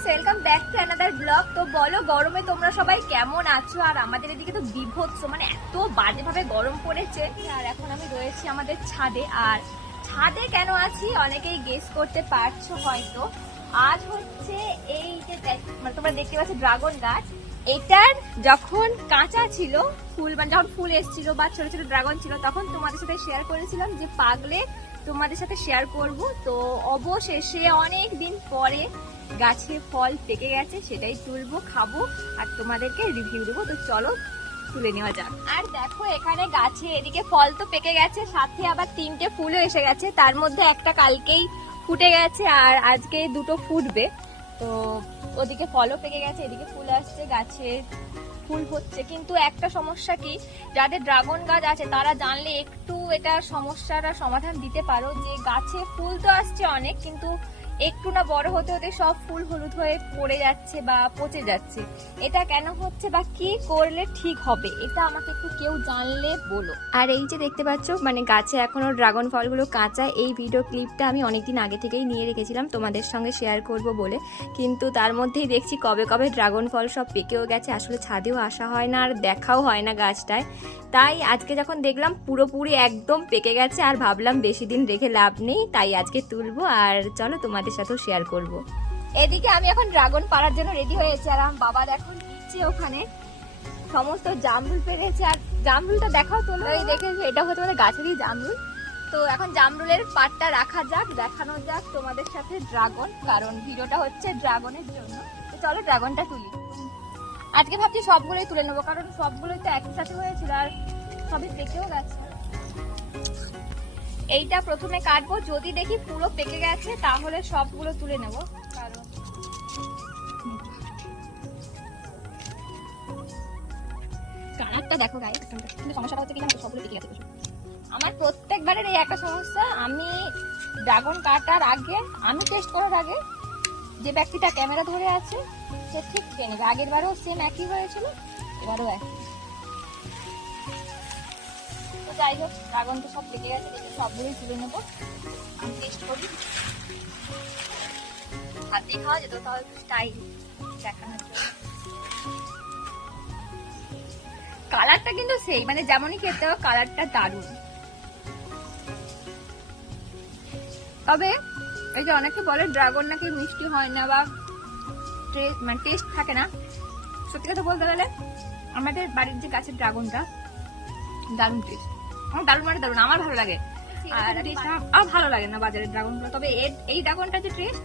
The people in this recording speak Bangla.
Guys, welcome back to another blog. তো বলো, গরমে তোমরা সবাই কেমন আছো? আর আমাদের এদিকে তো বিভৎস, মানে এত বাজেভাবে গরম পড়েছে। আর এখন আমি রয়েছি আমাদের ছাদে। আর ছাদে কেন আছি অনেকেই গেস করতে পারছো হয়তো। আজ হচ্ছে এই যে মানে তোমরা দেখতে পাচ্ছ ড্রাগন গাছ, এটার যখন কাঁচা ছিল ফুল, মানে যখন ফুল এসেছিল বা ছোট ছোট ড্রাগন ছিল, তখন তোমাদের সাথে শেয়ার করেছিলাম যে পাগলে তোমাদের সাথে শেয়ার করব। তো অবশেষে অনেক দিন পরে গাছে ফল পেকে গেছে, সেটাই তুলবো, খাবো আর তোমাদেরকে রিভিউ দেবো। তো চলো তুলে নেওয়া যাক। আর দেখো এখানে গাছে এদিকে ফল তো পেকে গেছে, সাথে আবার 3টে ফুলও এসে গেছে। তার মধ্যে একটা কালকেই ফুটে গেছে আর আজকে 2টো ফুটবে। তো ওদিকে ফলও পেকে গেছে, এদিকে ফুল আসছে, গাছে ফুল হচ্ছে। কিন্তু একটা সমস্যা কি, যাদের ড্রাগন গাছ আছে তারা জানলে একটু এটা সমস্যাটা সমাধান দিতে পারো, যে গাছে ফুল তো আসছে অনেক, কিন্তু একটু না বড় হতে হতে সব ফুল হলুদ হয়ে পড়ে যাচ্ছে বা পচে যাচ্ছে। এটা কেন হচ্ছে বা কি করলে ঠিক হবে, এটা আমাকে একটু কেউ জানলে বলো। আর এই যে দেখতে পাচ্ছ, মানে গাছে এখনো ড্রাগন ফলগুলো কাঁচা। এই ভিডিও ক্লিপটা আমি অনেকদিন আগে থেকেই নিয়ে রেখেছিলাম তোমাদের সঙ্গে শেয়ার করব বলে, কিন্তু তার মধ্যেই দেখছি কবে কবে ড্রাগন ফল সব পেকেও গেছে। আসলে ছাদেও আসা হয় না আর দেখাও হয় না গাছটায়। তাই আজকে যখন দেখলাম পুরোপুরি একদম পেকে গেছে, আর ভাবলাম বেশি দিন রেখে লাভ নেই, তাই আজকে তুলবো আর চলো তোমাদের সাথেও শেয়ার করব। এদিকে আমি এখন ড্রাগন পাড়ার জন্য রেডি হয়েছি, আর আমার বাবা এখন নিচে ওখানে সমস্ত জামরুল পেরেছে। আর জামরুলটা দেখাও, তোমরাই দেখেছো, এটা হতে পারে গাছেরই জামরুল। তো এখন জামরুলের পাটটা রাখা যাক, দেখানো যাক তোমাদের সাথে ড্রাগন, কারণ ভিডিওটা হচ্ছে ড্রাগনের জন্য। তো চলো ড্রাগনটা তুলি। আজকে ভাবছি সবগুলোই তুলে নেবো, কারণ সবগুলোই তো একই সাথে হয়েছিল আর সবই পেকেও গেছে। এইটা প্রথমে কাটবো, যদি দেখি পুরো পেকে গেছে তাহলে সবগুলো তুলে নেব। কারণ কালারটা দেখো গাইস, কিন্তু সমস্যাটা হচ্ছে কি না, সবগুলো পেকে গেছে। আমার প্রত্যেকবারের এই একটা সমস্যা, আমি ড্রাগন কাটার আগে, আমি টেস্ট করার আগে যে ব্যক্তিটা ক্যামেরা ধরে আছে সে ঠিক চেনে। আগের বারও সেম একই হয়েছিল, এবারও একই। তো যাই হোক, ড্রাগন তো সব পেকে গেছে, দেখে সবগুলোই তুলে নেবো। আমি টেস্ট করি, হাতে খাওয়া যেত তাহলে স্টাইল দেখানোর জন্য। কালারটা কিন্তু সেই, মানে যেমনই খেতে হবে কালারটা দারুণ। তবে এই যে অনেকে বলে ড্রাগন নাকি মিষ্টি হয় না বা মানে টেস্ট থাকে না, সত্যি কথা বলতে গেলে আমাদের বাড়ির যে গাছের ড্রাগনটা দারুণ টেস্ট। আমার দারুণ মানে দারুণ, আমার ভালো লাগে। আর আমার ভালো লাগে না বাজারের ড্রাগনগুলো, তবে এই ড্রাগনটা যে টেস্ট